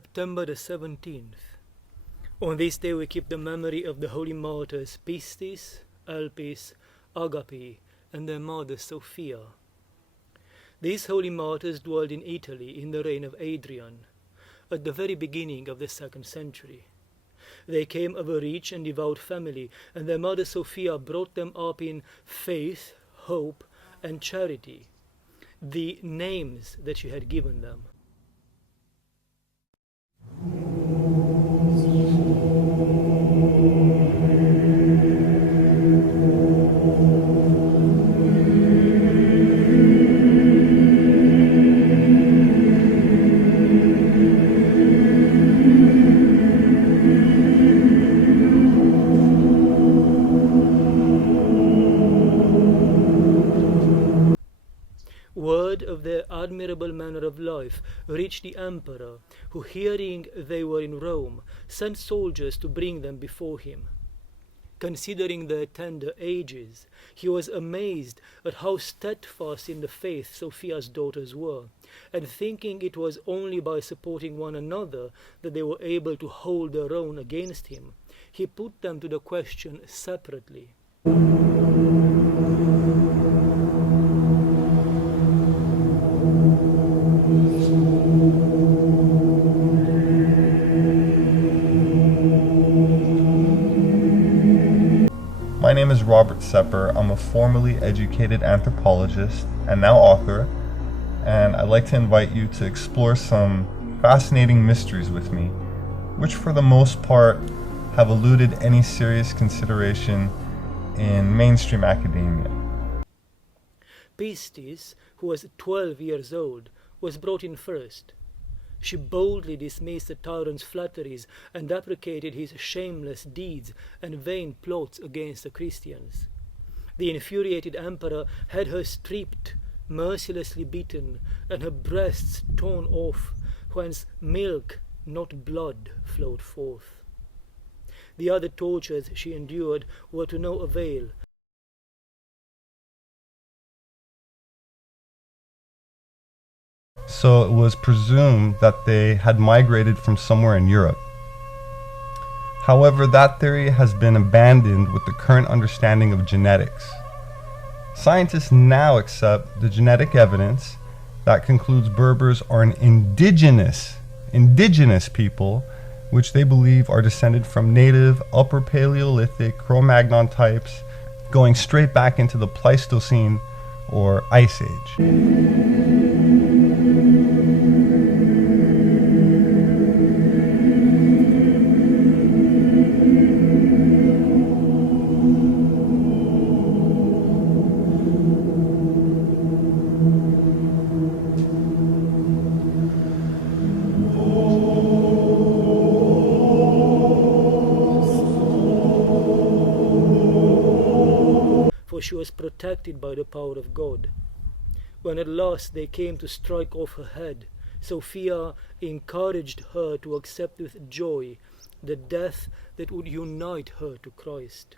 September the 17th. On this day we keep the memory of the holy martyrs Pistis, Elpis, Agape, and their mother Sofia. These holy martyrs dwelled in Italy in the reign of Adrian, at the very beginning of the 2nd century. They came of a rich and devout family, and their mother Sofia brought them up in faith, hope, and charity, the names that she had given them. Word of their admirable manner of life reached the emperor, who, hearing they were in Rome, sent soldiers to bring them before him. Considering their tender ages, he was amazed at how steadfast in the faith Sophia's daughters were, and thinking it was only by supporting one another that they were able to hold their own against him, he put them to the question separately. My name is Robert Sepper. I'm a formerly educated anthropologist and now author, and I'd like to invite you to explore some fascinating mysteries with me, which for the most part have eluded any serious consideration in mainstream academia. Pistis, who was 12 years old, was brought in first. She boldly dismissed the tyrant's flatteries and deprecated his shameless deeds and vain plots against the Christians. The infuriated emperor had her stripped, mercilessly beaten, and her breasts torn off, whence milk, not blood, flowed forth. The other tortures she endured were to no avail. So it was presumed that they had migrated from somewhere in Europe. However, that theory has been abandoned with the current understanding of genetics. Scientists now accept the genetic evidence that concludes Berbers are an indigenous people, which they believe are descended from native Upper Paleolithic Cro-Magnon types, going straight back into the Pleistocene or Ice Age. For she was protected by the power of God. When at last they came to strike off her head, Sophia encouraged her to accept with joy the death that would unite her to Christ.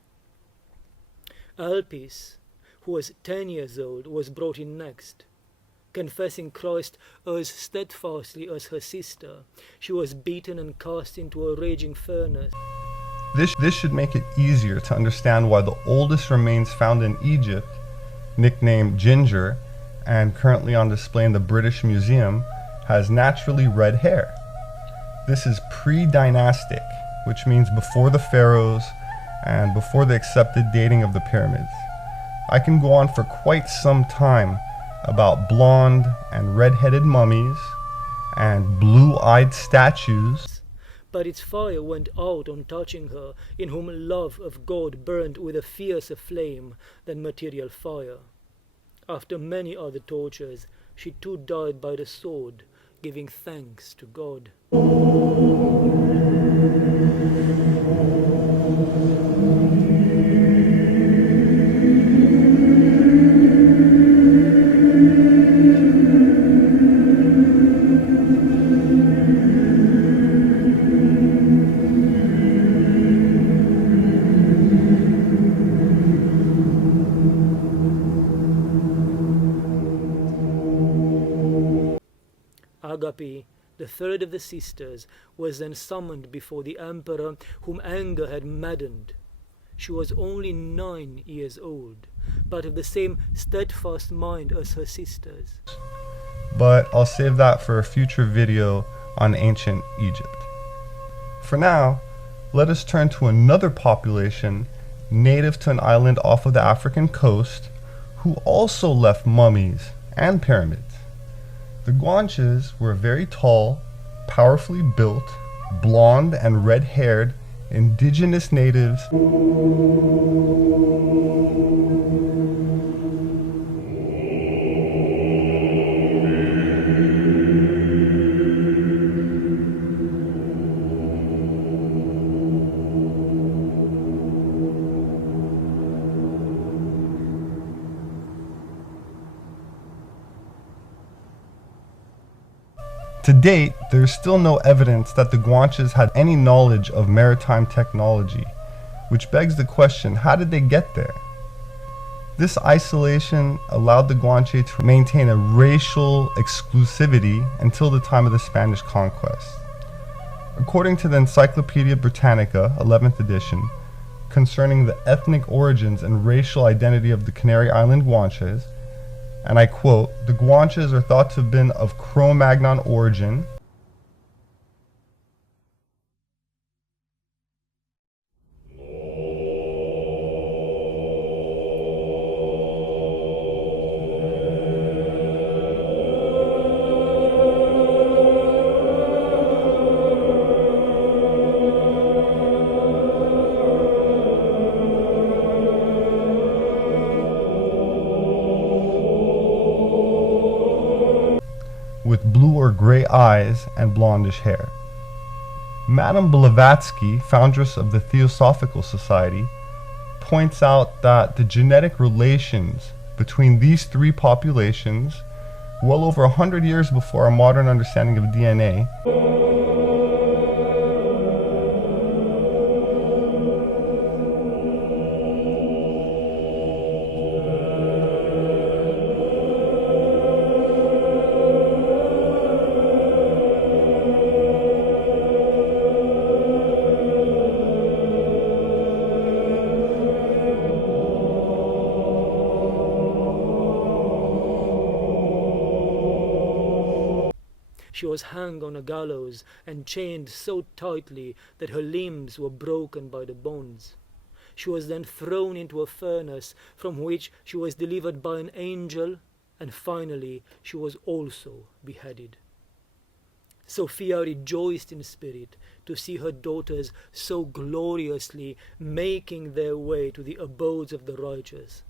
Elpis, who was 10 years old, was brought in next. Confessing Christ as steadfastly as her sister, she was beaten and cast into a raging furnace. This should make it easier to understand why the oldest remains found in Egypt, nicknamed Ginger, and currently on display in the British Museum, has naturally red hair. This is pre-dynastic, which means before the pharaohs and before the accepted dating of the pyramids. I can go on for quite some time about blonde and red-headed mummies and blue-eyed statues. But its fire went out on touching her, in whom love of God burned with a fiercer flame than material fire. After many other tortures, she too died by the sword, giving thanks to God. Agape The third of the sisters was then summoned before the emperor, whom anger had maddened. She was only 9 years old, but of the same steadfast mind as her sisters. But I'll save that for a future video on ancient Egypt. For now, let us turn to another population native to an island off of the African coast who also left mummies and pyramids. The Guanches were very tall, powerfully built, blonde and red-haired indigenous natives To date, there is still no evidence that the Guanches had any knowledge of maritime technology, which begs the question, how did they get there? This isolation allowed the Guanche to maintain a racial exclusivity until the time of the Spanish conquest. According to the Encyclopedia Britannica, 11th edition, concerning the ethnic origins and racial identity of the Canary Island Guanches, and I quote, "The Guanches are thought to have been of Cro-Magnon origin, with blue or gray eyes and blondish hair." Madame Blavatsky, foundress of the Theosophical Society, points out that the genetic relations between these three populations, well over 100 years before our modern understanding of DNA, She was hung on a gallows and chained so tightly that her limbs were broken by the bonds. She was then thrown into a furnace from which she was delivered by an angel, and finally she was also beheaded. Sophia rejoiced in spirit to see her daughters so gloriously making their way to the abodes of the righteous.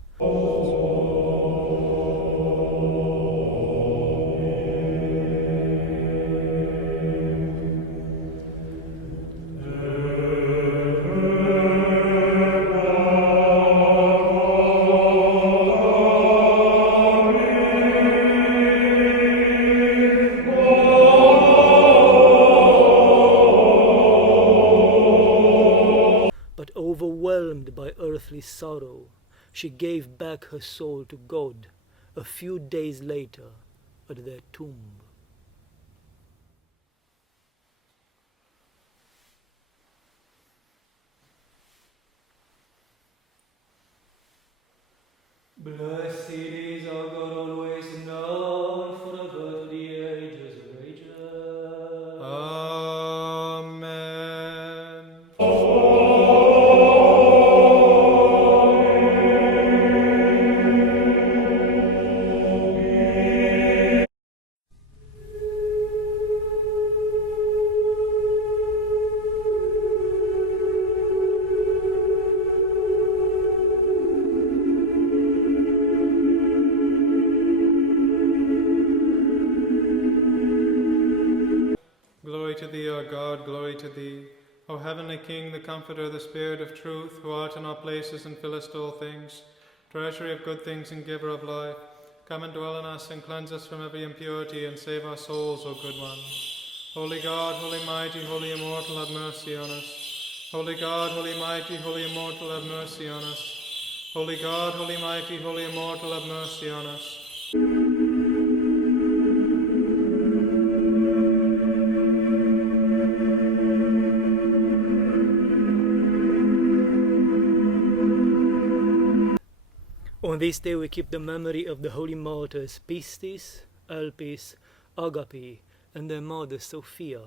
Overwhelmed by earthly sorrow, she gave back her soul to God a few days later at their tomb. Blessed is our God always, now and forever, to the ages of ages. Amen. Glory to thee, O God, glory to thee. O heavenly King, the Comforter, the Spirit of truth, who art in all places and fillest all things, treasury of good things and giver of life, come and dwell in us and cleanse us from every impurity and save our souls, O good one. Holy God, holy mighty, holy immortal, have mercy on us. Holy God, holy mighty, holy immortal, have mercy on us. Holy God, holy mighty, holy immortal, have mercy on us. On this day we keep the memory of the holy martyrs Pistis, Elpis, Agape, and their mother Sofia.